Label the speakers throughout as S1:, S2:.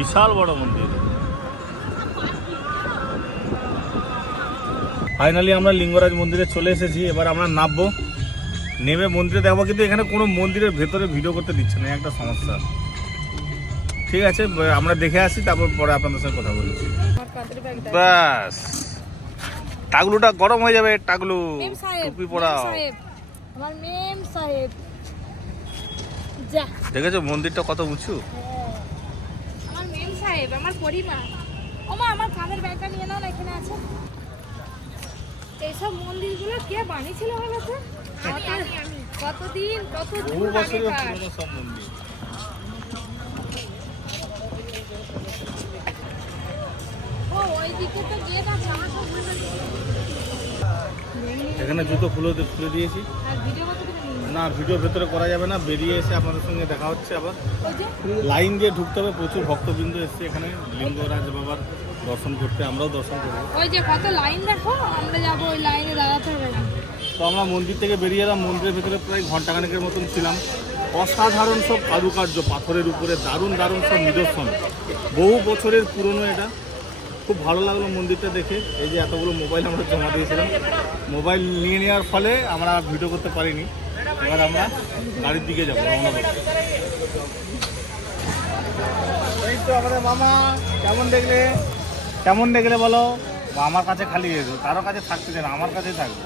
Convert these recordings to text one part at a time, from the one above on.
S1: বিশাল বড় মন্দির। ফাইনালি আমরা লিঙ্গরাজ মন্দিরে চলে এসেছি এবার আমরা নামবো। নেমে মন্দিরে দেখব কিন্তু এখানে কোনো মন্দিরের ভেতরে ভিডিও করতে দিচ্ছে না একটা সমস্যা। ঠিক আছে আমরা দেখে আসি তারপর পরে আপনাদের সঙ্গে কথা বলছি। ব্যাস। টাগলুটা গরম হয়ে যাবে টাগলু। টুপি
S2: মেম
S1: দেখেছ মন্দিরটা কত উঁচু?
S2: সাহেব আমার পরিবার। ওমা আমার কাঁধের ব্যাগটা নিয়ে নাও না এখানে আছে। এইসব মন্দিরগুলো কে বানিয়েছিল বলতো কতদিন কত
S1: বহু
S2: যুগ
S1: বছরের
S2: আগেকার
S1: পুরনো সব মন্দির।
S2: ও ওই দিকে তো গিয়ে না আমার সব।
S1: এখানে জুতো খুলে খুলে দিয়েছি।
S2: নিয়ে
S1: না ভিডিও ভেতরে করা যাবে না বেরিয়ে এসে আপনাদের সঙ্গে দেখা হচ্ছে আবার। লাইন দিয়ে ঢুকতে হবে প্রচুর ভক্তবৃন্দ এসছে এখানে। লিঙ্গরাজ বাবার দর্শন করতে আমরাও দর্শন করব।
S2: ওই যে কত লাইন দেখো আমরা যাব ওই লাইনে দাঁড়াতে হবে না
S1: তো আমরা মন্দির থেকে বেরিয়ে এলাম মন্দিরের ভেতরে প্রায় ঘন্টাখানেকের মতন ছিলাম। অসাধারণ সব কারুকার্য পাথরের উপরে দারুণ দারুণ সব নিদর্শন। বহু বছরের পুরনো এটা। খুব ভালো লাগল মন্দিরটা দেখে। এই যে এতগুলো মোবাইল আমরা জমা দিয়েছিলাম। মোবাইল নিয়ে নেওয়ার ফলে আমরা আর ভিডিও করতে পারিনি। এবার আমরা গাড়ির দিকে যাব রওনা এই তো আমাদের মামা কেমন দেখলে? কেমন দেখলে বলো? আমার কাছে খালি এসো কারও কাছে থাকতে দেন আমার কাছেই থাকবে।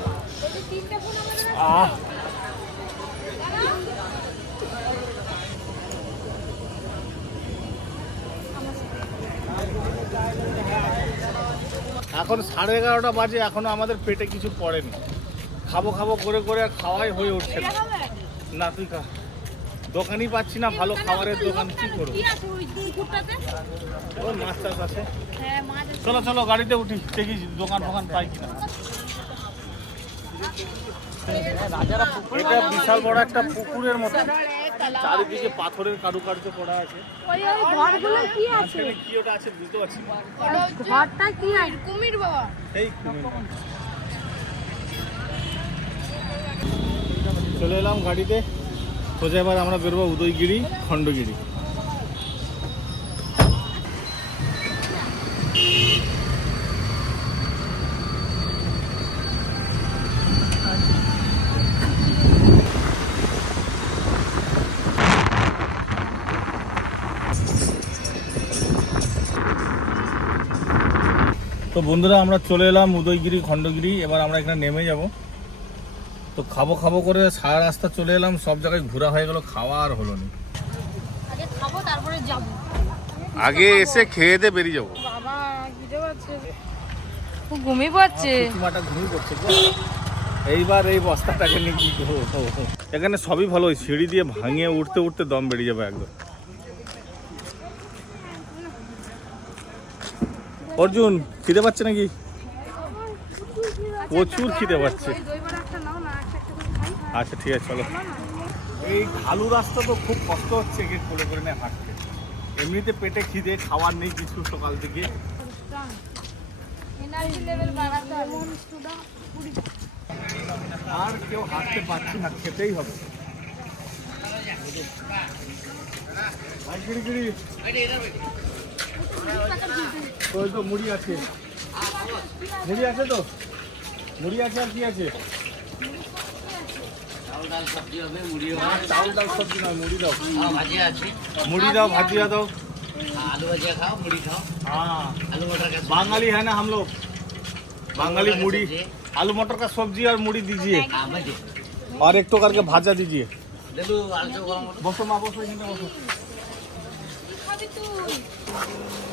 S1: আহ। এখন সাড়ে এগারোটা বাজে, এখনও আমাদের পেটে কিছু পড়েনি। খাব খাব করে করে খাওয়াই হয়ে উঠছে না। না, তুই খা। দোকানই পাচ্ছি না, ভালো খাবারের দোকান কি করব। চলো চলো, গাড়িতে উঠি। দেখি দোকান ফোকান পাই কিনা। বিশাল বড় একটা পুকুরের মতো। চারিদিকে পাথরের কারুকার্য করা আছে।
S2: ওই ওই ঘরগুলো কি আছে?
S1: কি ওটা আছে বুঝতে পারছি
S2: ঘরটা কি আর? কুমির বাবা।
S1: এই কুমির। চলে এলাম গাড়িতে। সোজা এবার আমরা বেরোবো উদয়গিরি খণ্ডগিরি। বন্ধুরা আমরা চলে এলাম উদয়গিরি খণ্ডগিরি। এবার আমরা এখানে নেমে যাব। তো খাব খাব করে সারা রাস্তা চলে এলাম সব জায়গায় ঘোরা হয়ে গেল খাওয়া আর হলো না।
S2: আগে খাব তারপরে যাব।
S1: আগে এসে খেয়ে দিয়ে বেরিয়ে যাব।
S2: ঘুমিয়ে পাচ্ছে।
S1: কুমাটা ঘুমিয়ে পড়ছে এইবার এই বস্তাটাকে নিয়ে কি? এখানে সবই ভালো ওই সিঁড়ি দিয়ে ভাঙিয়ে উঠতে উঠতে দম বেরিয়ে যাবে একদম। অর্জুন খিদে পাচ্ছে নাকি? প্রচুর খিদে পাচ্ছে।
S2: দইবার একটা নাও না একটা একটা করে খাই
S1: আচ্ছা ঠিক আছে চলো। এই ঢালু রাস্তা তো খুব কষ্ট হচ্ছে একে করে করে নিয়ে হাঁটতে। এমনিতে পেটে খিদে খাওয়ার নেই কিছু সকাল থেকে।
S2: এনার্জি লেভেল বাড়াতে হবে
S1: আর কেউ হাঁটতে পারছি না খেতেই হবে। ভাই, গিরি, গিরি। ওই তো মুড়ি আছে মুড়ি আছে তো মুড়ি আছে আর কি আছে
S3: চাউল ডাল সবজি হবে মুড়ি হবে
S1: আর চাউল ডাল সবজি নয় মুড়ি দাও
S3: হ্যাঁ ভাজিয়া আছে
S1: মুড়ি দাও ভাজিয়া দাও
S3: हाँ, आलू भजिया खाओ मुड़ी खाओ
S1: हाँ
S3: आलू मटर का
S1: बांगाली है ना हम लोग बांगाली मुड़ी आलू मटर का सब्जी और मुड़ी दीजिए
S3: हाँ भजी
S1: और एक तो करके भाजा दीजिए
S3: दे दो आलू चौ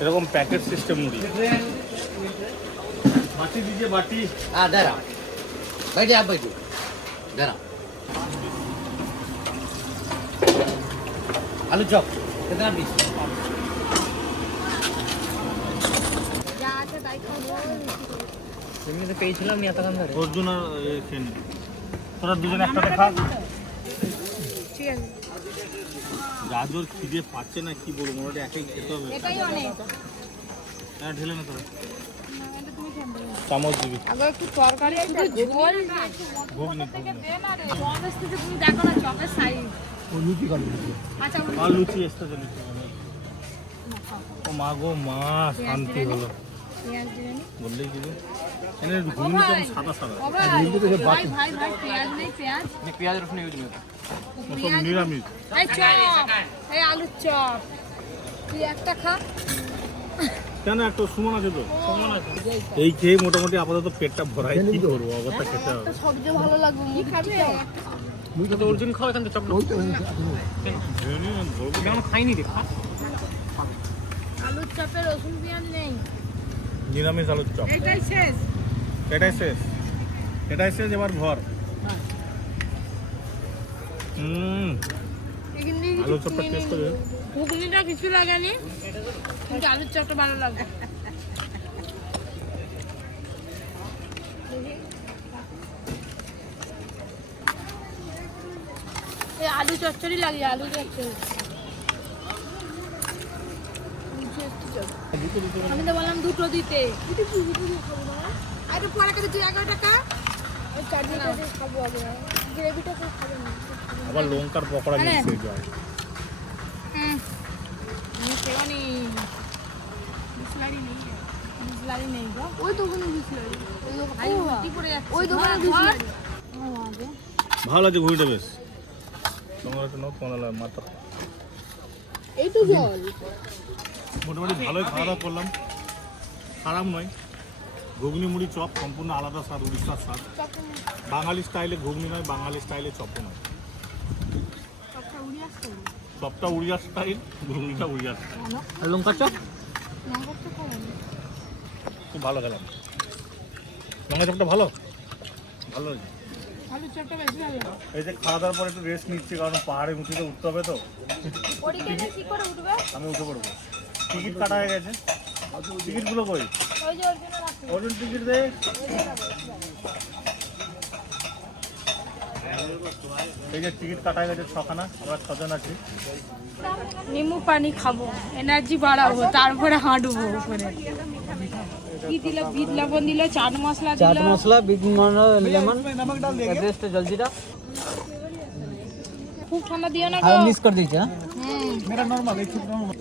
S1: এরকম প্যাকেট সিস্টেম মুড়ি বাটি দিয়ে বাটি।
S3: আ দাঁড়া বাইরে আ বাইরে। দাঁড়া
S2: আলু চপ কেতনা পিস
S3: এমনিতে পেয়েছিলাম নি এতক্ষণ ধরে।
S1: অর্জুন আর তোরা দুজন একটা দেখা
S2: ঠিক আছে।
S1: গাজর খিদে পাচ্ছে না কি বলব? মনে হয় একাই খেতে হবে। হ্যাঁ ঢেলে না তোরা। চামচ দিবি।
S2: আগে একটু তরকারি শুধু ঝোল না।
S1: ঘুগনি ঘুগনি।
S2: দে না রে চপ এসেছে তুমি দেখো না চপের সাইজ
S1: লুচি করে
S2: আচ্ছা
S1: আর লুচি। এসতে চলেছে ও মা গো মা শান্তি হলো।
S2: পেঁয়াজ
S1: বললেই দিবে ঘুগনি কেমন সাদা সাদা।
S2: ভাই ভাই পেঁয়াজ নেই পেঁয়াজ।
S3: পেঁয়াজ রসুন ইউজ নেই
S1: নিরামিষ।
S2: এই চপ এই আলুর চপ। তুই একটা খা।
S1: কেন একটা সুমন আছে তো? এই খেয়ে মোটামুটি আপাতত পেটটা ভরাই। কি করব? অবস্থা খেতে হবে।
S2: সবজি ভালো লাগবে। কি খাবে?
S3: তো অর্জুন এখান থেকে চকলেট। কেমন খাইনি রে
S2: আলুর চপে রসুন পেঁয়াজ নেই।
S1: নিরামিষ আলুর চপ।
S2: এটাই শেষ।
S1: এটাই শেষ। এটাই শেষ এবার ভর। হুম।
S2: এখান
S1: চপটা টেস্ট করে
S2: ঘুগনিটা কিছু লাগেনি কিন্তু আলুর চপটা ভালো লাগে এই আলু চচ্চড়ি লাগে আলু চচ্চড়ি। আমি তো বললাম দুটো দিতে। আরে পরে তুই এগারো টাকা। খাব আগে। গ্রেভিটা তো খাব
S1: আবার লঙ্কার পকোড়া
S2: আরে।
S1: মিশিয়ে যায়।
S2: হুম। খেওনি বিসলারি নেই। বিসলারি নেই গো। ওই দোকানে বিসলারি। ওই দোকানে উল্টি পড়ে যাচ্ছে। ওই দোকানে বিসলারি।
S1: ভালো আছে ঘুরিটা বেশ। তোমার তো নাও তোমার মাথা
S2: এই তো জল।
S1: মোটামুটি ভালোই খাওয়া দাওয়া করলাম। খারাপ নয়। ঘুগনি মুড়ি চপ সম্পূর্ণ আলাদা স্বাদ উড়িষ্যার স্বাদ। বাঙালি স্টাইলে ঘুগনি নয় বাঙালি স্টাইলে চপও নয়। চপটা উড়িয়ার স্টাইল? ঘুগনিটা উড়িয়া স্টাইল।
S3: আর লঙ্কা চপ?
S1: খুব ভালো খেলাম। লঙ্কা চপটা ভালো? ভালো এই যে খাওয়া দাওয়ার পর একটু রেস্ট নিচ্ছি কারণ পাহাড়ে উঁচুতে উঠতে হবে তো।
S2: পরীক্ষাটা কি করে উঠবে?
S1: আমি উঠে পড়ব। টিকিট কাটা হয়ে গেছে। টিকিটগুলো কই?
S2: ওই যে
S1: অর্জুন টিকিট দে। এই যে টিকিট কাটা গেছে ছখানা আমরা ছজন আছি।
S2: নিম্বু পানি খাব এনার্জি বাড়াবো তারপরে হাঁটবো উপরে। কি দিল বিট লবণ দিল চাট মশলা
S3: চাট মশলা বিট লেমন এভারেস্ট জলজিরা।
S2: খুব ঠান্ডা দিও না গো।
S3: মিক্স করে দিয়েছে হ্যাঁ?
S1: মেরা নর্মাল এই ঠিক নর্মাল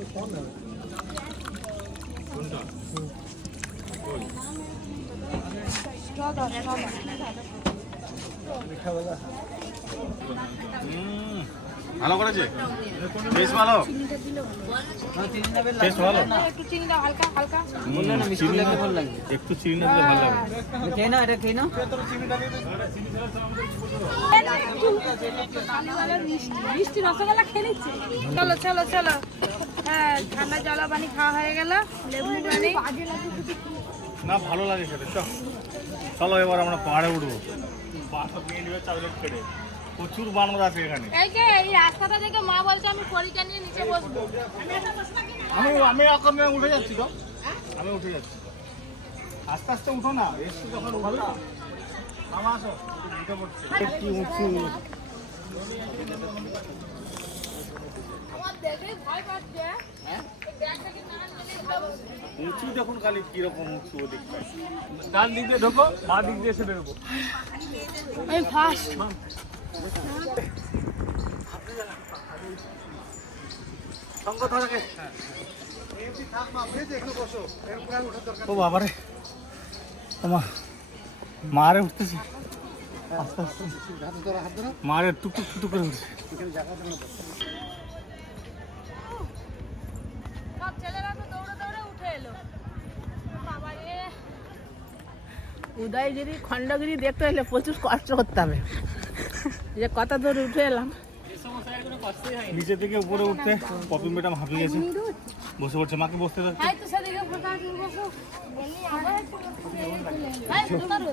S1: ভালো করেছে? বেশ ভালো? টেস্ট ভালো?
S2: একটু চিনি
S3: মিষ্টি
S1: দিলে ভালো লাগবে
S3: খেয়ে
S2: মিষ্টি রসগোল্লা চলো চলো চলো হ্যাঁ ঠান্ডা জলা পানি খাওয়া হয়ে গেল লেবু পানি
S1: না, ভালো লাগে সেটা চলো এবার আমরা পাহাড়ে উঠবো। প্রচুর বানর আছে এখানে।
S2: এই যে এই রাস্তাটা দেখে মা বলছে আমি পরীক্ষা নিয়ে নিচে বসবো।
S1: আমি আমি এখন উঠে যাচ্ছি তো। আমি উঠে যাচ্ছি। আস্তে আস্তে উঠো না এসছি যখন উঠো না। আমার আসো উঠে পড়ছে। কি উঁচু।
S2: আমার দেখে ভয় পাচ্ছে। নিলে
S1: উঁচু দেখুন খালি কীরকম উঁচু ওদিকটা ডান দিক দিয়ে ঢোকো বা দিক দিয়ে এসে বেরোবো।
S2: আমি ফার্স্ট।
S1: সঙ্গ থাকে ও বাবারে। তোমা মারে উঠতেছে। আস্তে আস্তে। মারে টুকটুক টুকটুক করে উঠছে
S2: সব ছেলেরা তো দৌড়ে দৌড়ে উঠে এলো বাবা রে
S4: উদয়গিরি খণ্ডগিরি দেখতে হলে প্রচুর কষ্ট করতে হবে। যে কত দূর উঠে এলাম।
S1: নিচে থেকে উপরে উঠতে পপি ম্যাডাম হাঁপিয়ে গেছে। বসে পড়ছে। মাকে বসতে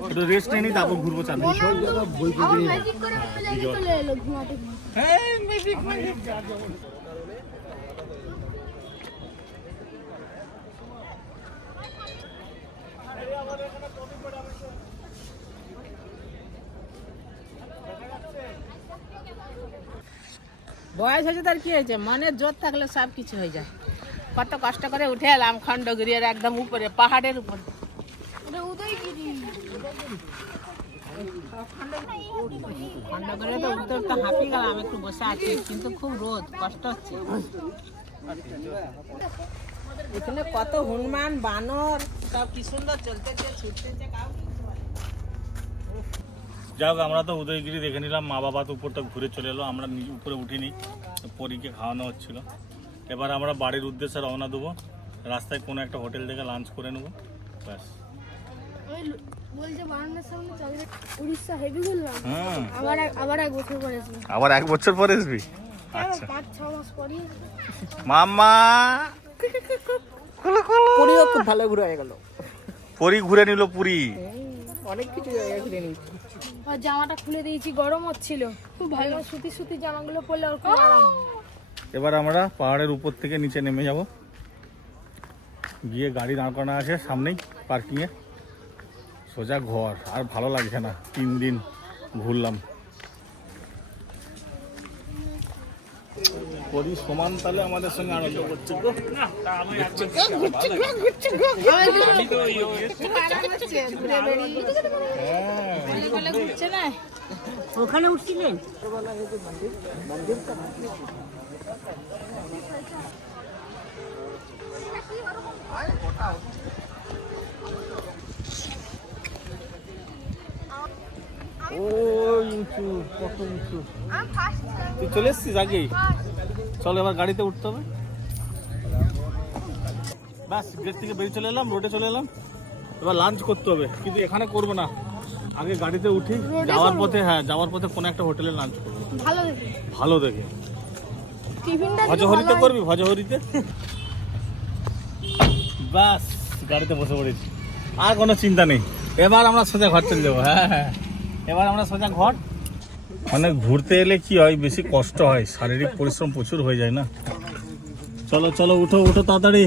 S2: একটু
S1: রেস্ট নিয়ে তারপর ঘুরবো চাঁদ
S2: ম্যাজিক করে চলে চলে এলো ঘুমাতে
S4: বয়স হয়েছে তার কি হয়েছে? মনের জোর থাকলে সব কিছু হয়ে যায়। কত কষ্ট করে উঠে এলাম খণ্ডগিরির একদম উপরে পাহাড়ের উপরে। খণ্ডগিরি তো উঠতে হাঁপিয়ে গেলাম একটু বসে আছি কিন্তু খুব রোদ কষ্ট হচ্ছে। এখানে কত হনুমান বানর সব কি সুন্দর চলতেছে ছুটতেছে কাউ
S1: যাই হোক আমরা তো উদয়গিরি দেখে নিলাম মা বাবা তো উপরটা ঘুরে চলে এলো আমরা নিজে উপরে উঠিনি পরীকে খাওয়ানো হচ্ছিল। এবার আমরা বাড়ির উদ্দেশ্যে রওনা দেবো রাস্তায় কোনো একটা হোটেল থেকে লাঞ্চ করে নেব ব্যাস। হুম
S2: আবার এক- আবার এক বছর পরে আসব।
S1: আবার এক বছর পরে আসবি? আচ্ছা।
S4: খুব ভালো ঘুরে হয়ে গেল।
S1: পুরী ঘুরে নিল পুরী।
S4: অনেক কিছু জায়গা ঘুরে নিয়েছি।
S2: আর জামাটা খুলে দিয়েছি গরম হচ্ছিল। খুব ভালো সুতি সুতি জামাগুলো পরলে ওর খুব আরাম।
S1: এবার আমরা পাহাড়ের উপর থেকে নিচে নেমে যাব। গিয়ে গাড়ি দাঁড় করানো আছে সামনেই পার্কিংয়ে। সোজা ঘর আর ভালো লাগছে না। তিন দিন ঘুরলাম। পরি সমান তাহলে আমাদের সঙ্গে আনন্দ করছে গো।
S4: ওখানে উঠছিলেন?
S1: ও উঁচু কত উঁচু তুই চলে এসছিস আগেই চল এবার গাড়িতে উঠতে হবে। ব্যাস গেট থেকে বেরিয়ে চলে এলাম রোডে চলে এলাম। এবার লাঞ্চ করতে হবে কিন্তু এখানে করব না। আগে গাড়িতে উঠি যাওয়ার পথে হ্যাঁ যাওয়ার পথে কোনো একটা হোটেলে লাঞ্চ করব।
S2: ভালো দেখি।
S1: ভালো দেখে। ভজহরিতে করবি? ভজহরিতে? বাস গাড়িতে বসে পড়েছি। আর কোনো চিন্তা নেই। এবার আমরা সোজা ঘর চলে যাব হ্যাঁ হ্যাঁ। এবার আমরা সোজা ঘর। মানে ঘুরতে এলে কি হয়? বেশি কষ্ট হয়। শারীরিক পরিশ্রম প্রচুর হয়ে যায় না? চলো চলো উঠো উঠো তাড়াতাড়ি।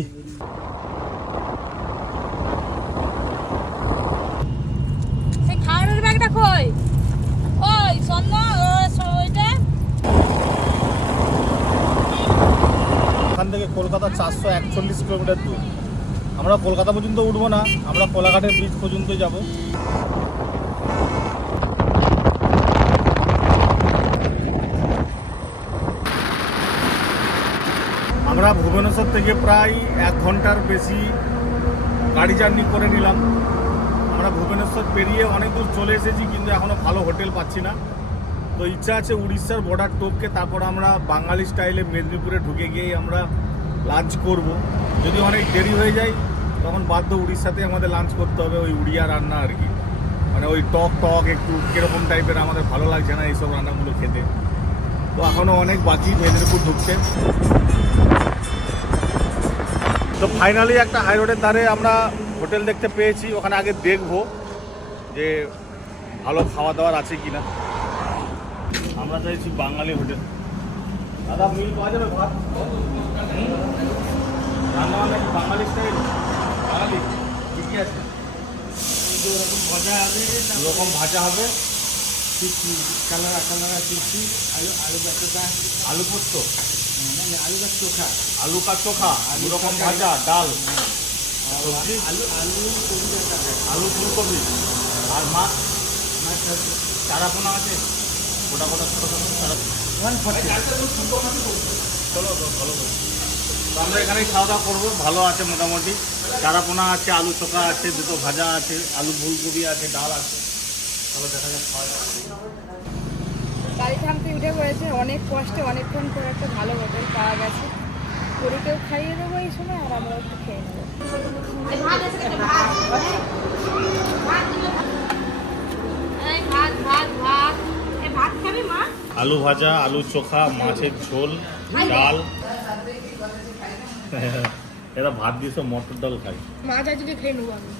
S2: খাওয়ারের ব্যাগটা কই? ওইটা?
S1: এখান থেকে কলকাতা চারশো একচল্লিশ কিলোমিটার দূর। আমরা কলকাতা পর্যন্ত উঠবো না আমরা কোলাঘাটের ব্রিজ পর্যন্ত যাব আমরা ভুবনেশ্বর থেকে প্রায় এক ঘণ্টার বেশি গাড়ি জার্নি করে নিলাম। আমরা ভুবনেশ্বর পেরিয়ে অনেক দূর চলে এসেছি, কিন্তু এখনও ভালো হোটেল পাচ্ছি না। তো ইচ্ছা আছে উড়িষ্যার বর্ডার টোপকে তারপর আমরা বাঙালি স্টাইলে মেদিনীপুরে ঢুকে গিয়েই আমরা লাঞ্চ করব। যদি অনেক দেরি হয়ে যায়, তখন বাধ্য উড়িষ্যাতে আমাদের লাঞ্চ করতে হবে, ওই উড়িয়া রান্না আর কি। মানে ওই টক টক একটু কীরকম টাইপের আমাদের ভালো লাগছে না এইসব রান্নাগুলো খেতে। তো এখনও অনেক বাকি মেদিনীপুর ঢুকতে তো ফাইনালি একটা হাই রোডের ধারে আমরা হোটেল দেখতে পেয়েছি। ওখানে আগে দেখব যে ভালো খাওয়া দাওয়ার আছে কি না আমরা চাইছি বাঙালি হোটেল দাদা মিল পাওয়া যাবে বাঙালি বাঙালি? কি আছে। ভাজা হবে? রকম ভাজা হবে আলু আলু আলু পোস্ত। আলু কা চোখা আলুকার চোখা দু রকম ভাজা, ডাল। আলু আলু ফুলকপি। আর মাছ চারাপোনা আছে? গোটা গোটা ছোটো ছোটো চলো তো আমরা এখানেই খাওয়া দাওয়া করব। ভালো আছে মোটামুটি। চারাপোনা আছে, আলু চোখা আছে, দুটো ভাজা আছে, আলু ফুলকপি আছে, ডাল আছে। চলো, দেখা যাক খাওয়া যাক
S2: গাড়ি থামতে উঠে পড়েছে অনেক কষ্টে অনেকক্ষণ করে একটা ভালো হোটেল পাওয়া গেছে। পরীকেও খাইয়ে দেবো এই সময় আর আমরা একটু খেয়ে নেব।
S1: আলু ভাজা আলু চোখা মাছের ঝোল ডাল। এরা ভাত দিয়ে সব মটর ডাল খাই
S2: মাছ আজকে খেয়ে নেব আমি।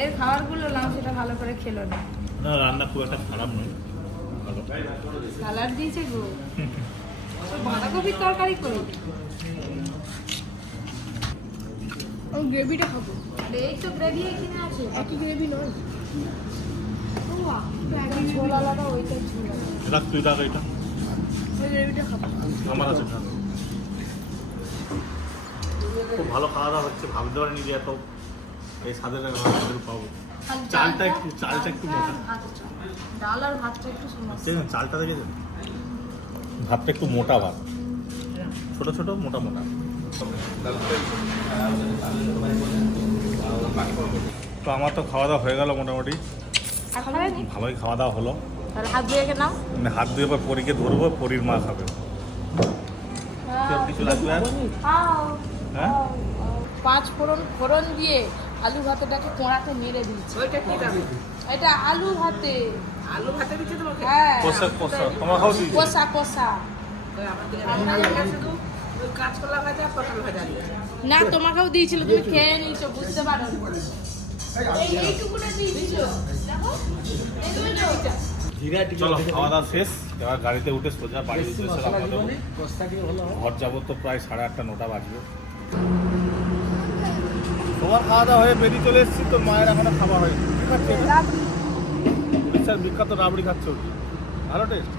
S2: এর খাবারগুলো নাম সেটা ভালো করে খেলো না।
S1: না রান্না খুব একটা খারাপ নয়।
S2: সালাড দিয়েছে গো। বাঁধাকপির তরকারি করি। ও গ্রেভিটা খাব। আরে এই তো গ্রেভি এখানে আছে। একই গ্রেভি নয়। ঝোল আলাদা ওইটা
S1: রাখ তুই রাখ এটা।
S2: ওই গ্রেভিটা খাব।
S1: আমার আছে খুব ভালো খাওয়া দাওয়া হচ্ছে ভাবতে পারিনি যে এত এই স্বাদের হোটেল পাবো। চালটা একটু চালটা একটু মোটা।
S2: ডাল আর ভাতটা একটু সমস্যা
S1: চালটা দেখেছেন ভাতটা একটু মোটা ভাত। ছোট ছোট মোটা মোটা। তো আমার তো খাওয়া দাওয়া হয়ে গেল মোটামুটি। ভালোই খাওয়া দাওয়া হলো।
S2: হাত ধুয়ে নাও।
S1: মানে হাত ধুয়ে এবার পরীকে ধরবো পরীর মা খাবে। কিছু লাগবে আর? হ্যাঁ
S2: পাঁচ ফোড়ন ফোড়ন দিয়ে আলু ভাতটাকে কোঁড়াতে নেড়ে দিয়েছি।
S4: ওইটা কি দাবি
S2: এটা আলু ভাতে।
S4: আলু ভাতে দিচ্ছে তোমাকে?
S2: হ্যাঁ।
S1: কষা কষা। তোমার খাও দিয়েছি
S2: কষা কষা। না তোমাকেও দিয়েছিল তুমি খেয়ে নিয়েছো বুঝতে পারো। এইটুকুটা দিয়েছিল
S1: চলো খাওয়া দাওয়া শেষ। এবার গাড়িতে উঠে সোজা বাড়ি ঘর যাব তো প্রায় সাড়ে আটটা নটা বাজবে। তোমার খাওয়া দাওয়া হয়ে বেরিয়ে চলে এসেছি তোর মায়ের এখনও খাওয়া হয়নি। ঠিক আছে? উড়িষ্যার বিখ্যাত রাবড়ি খাচ্ছে ওটি ভালো টেস্ট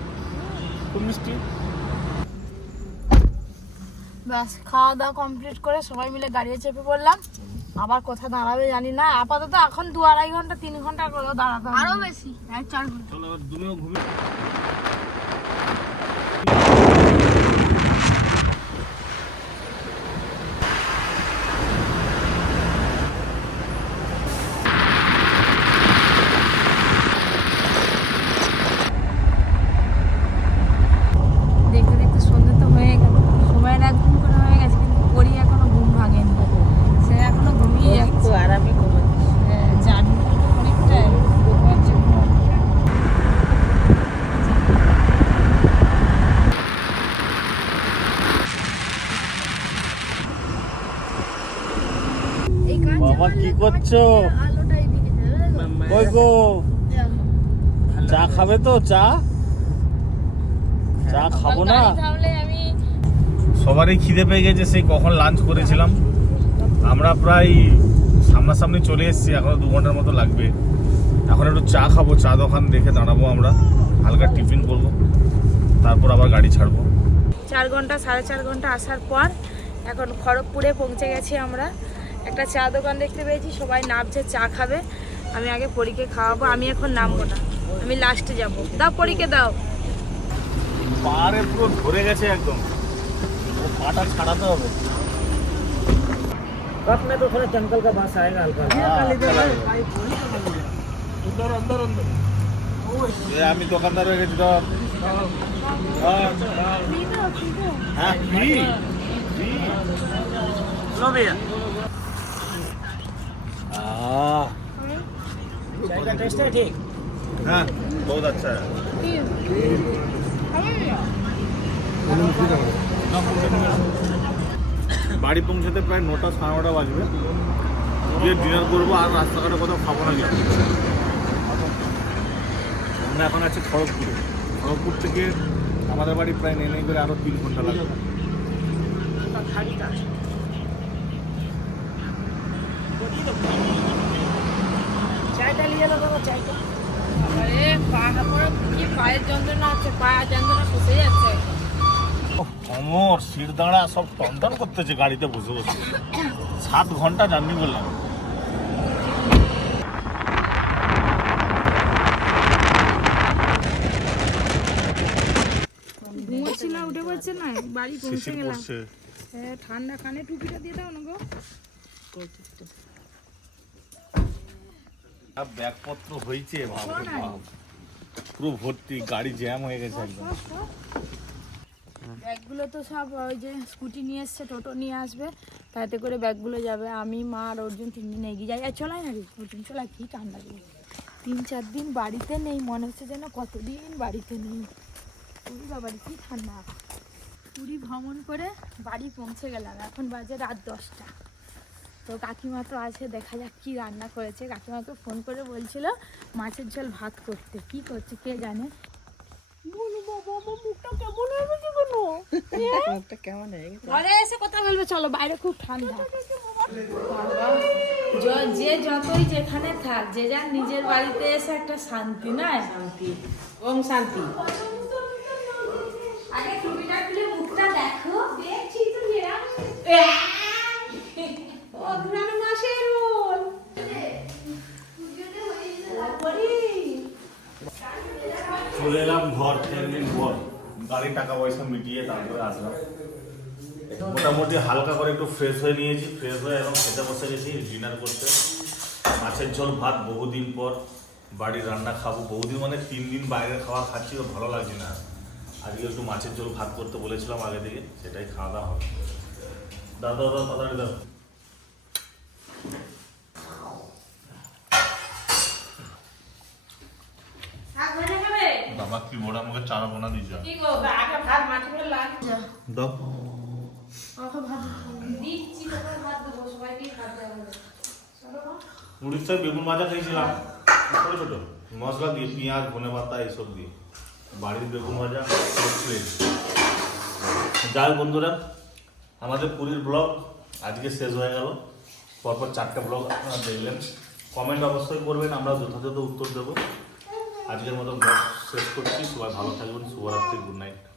S1: খুব মিষ্টি?
S2: ব্যাস খাওয়া দাওয়া কমপ্লিট করে সবাই মিলে গাড়িতে চেপে পড়লাম। আবার কোথায় দাঁড়াবে জানি না। আপাতত এখন দু আড়াই ঘণ্টা তিন ঘণ্টা করে দাঁড়াতে আরও বেশি? চার ঘণ্টা।
S1: চলো এবার ঘুমিয়ে
S2: দেখতে দেখতে সন্ধ্যে তো হয়ে গেল সময়ের এক ঘুম করে হয়ে গেছে কিন্তু পরি এখনও ঘুম ভাঙেনি সে এখনও ঘুমিয়ে যাচ্ছে
S4: আরামে ঘুমাচ্ছি
S2: হ্যাঁ, জার্নি অনেকটাই ঘুমাচ্ছে ঘুম।
S1: বাবা কি কই গো? চা খাবে তো চা? চা খাব না?
S2: আমি
S1: সবারই খিদে পেয়ে গেছে সেই কখন লাঞ্চ করেছিলাম। আমরা প্রায় সামনাসামনি চলে এসেছি এখনও দু ঘণ্টার মতো লাগবে। এখন একটু চা খাব চা দোকান দেখে দাঁড়াবো আমরা। হালকা টিফিন করব তারপর আবার গাড়ি ছাড়বো।
S2: চার ঘণ্টা সাড়ে চার ঘণ্টা আসার পর এখন খড়গপুরে পৌঁছে গেছি আমরা। একটা চা দোকান দেখতে পেয়েছি সবাই নামছে চা খাবে আমি আগে পরীকে খাওয়াবো আমি এখন নামবো না আমি লাস্টে যাব দাও পরীকে দাও
S1: পাহাড়ে পুরো ধরে গেছে একদম ও পাটা ছাড়াতে হবে
S3: कप में तो थोड़ा जंगल का बास आएगा हल्का
S1: এ, আমি দোকানদার হয়ে গেছি ধর হ্যাঁ ফ্রি
S3: लो भैया
S1: আহ
S3: चाय का टेस्ट है ठीक
S1: হ্যাঁ বহুত আচ্ছা বাড়ি পৌঁছাতে প্রায় নটা সাড়ে নটা বাজবে গিয়ে ডিনার করবো আর রাস্তাঘাটে কোথাও খাবো না গিয়ে আমরা এখন আছি খড়গপুরে খড়গপুর থেকে আমাদের বাড়ি প্রায় নেই নেই করে আরও তিন ঘন্টা লাগবে
S3: চায়টা নিয়ে এলো বাবা চায়টা
S2: আরে কি পায়ের যন্ত্রণা আছে পা যন্ত্রণা শুষে যাচ্ছে।
S1: কোমর শির দাঁড়া সব টনটন করতেছে গাড়িতে বসে বসে। সাত ঘণ্টা জার্নি করলাম।
S2: উঠে পড়ছে না? বাড়ি ঠান্ডা কানে টুপিটা দিয়ে দাও না গো।
S1: ব্যাগপত্র হয়েছে পুরো ভর্তি গাড়ি জ্যাম হয়ে গেছে একদম।
S2: ব্যাগগুলো তো সব ওই যে স্কুটি নিয়ে এসছে টোটো নিয়ে আসবে তাতে করে ব্যাগগুলো যাবে। আমি মা আর অর্জুন তিনদিন এগিয়ে যাই। আর চলাই না রে অর্জুন চলা কি ঠান্ডা দিন তিন চার দিন বাড়িতে নেই মনে হচ্ছে যেন কতদিন বাড়িতে নেই। পুরী বাবারি কি ঠান্ডা। পুরী ভ্রমণ করে বাড়ি পৌঁছে গেলাম। এখন বাজে রাত দশটা। তো কাকিমা তো আছে দেখা যাক কি রান্না করেছে। কাকিমাকে ফোন করে বলছিল মাছের ঝোল ভাত করতে। কি করছে কে জানে? হয়ে ঘরে এসে কথা বলবে চলো বাইরে খুব ঠান্ডা। যে যতই যেখানে থাক যে যার নিজের বাড়িতে এসে একটা শান্তি নাই
S4: শান্তি। ওম শান্তি
S2: আগে টুপিটা খুলে মুখটা দেখো দেখছি তো অঘ্রাণ মাসের রোল
S1: চলে এলাম ঘর তিন পর গাড়ির টাকা পয়সা মিটিয়ে তারপরে আসলাম। মোটামুটি হালকা করে একটু ফ্রেশ হয়ে নিয়েছি ফ্রেশ হয়ে এবং খেতে বসে গেছি ডিনার করতে। মাছের ঝোল, ভাত বহুদিন পর বাড়ির রান্না খাব। বহুদিন মানে তিন দিন বাইরে খাওয়া খাচ্ছি, তো ভালো লাগছে না। আজকে একটু মাছের ঝোল ভাত করতে বলেছিলাম আগে থেকে, সেটাই খাওয়া দাওয়া হবে। দাদা দাদা, তাড়াতাড়ি দাও। বাবা কি বড় আমাকে চারা বোনা দিয়েছে
S4: কি গো আগে ভাত মাটিগুলো লাগে
S1: দাও। উড়িষ্যায় বেগুন ভাজা খেয়েছিলাম। ছোট ছোট। মশলা দিয়ে পেঁয়াজ ধনে পাতা এইসব দিয়ে। বাড়ির বেগুন ভাজা যাই বন্ধুরা আমাদের পুরীর ব্লগ আজকে শেষ হয়ে গেল। পরপর চারটে ব্লগ আপনারা দেখলেন। কমেন্ট অবশ্যই করবেন আমরা যথাযথ উত্তর দেবো। আজকের মতো ব্লগ শেষ করছি। সবাই ভালো থাকবেন। শুভরাত্রি গুড নাইট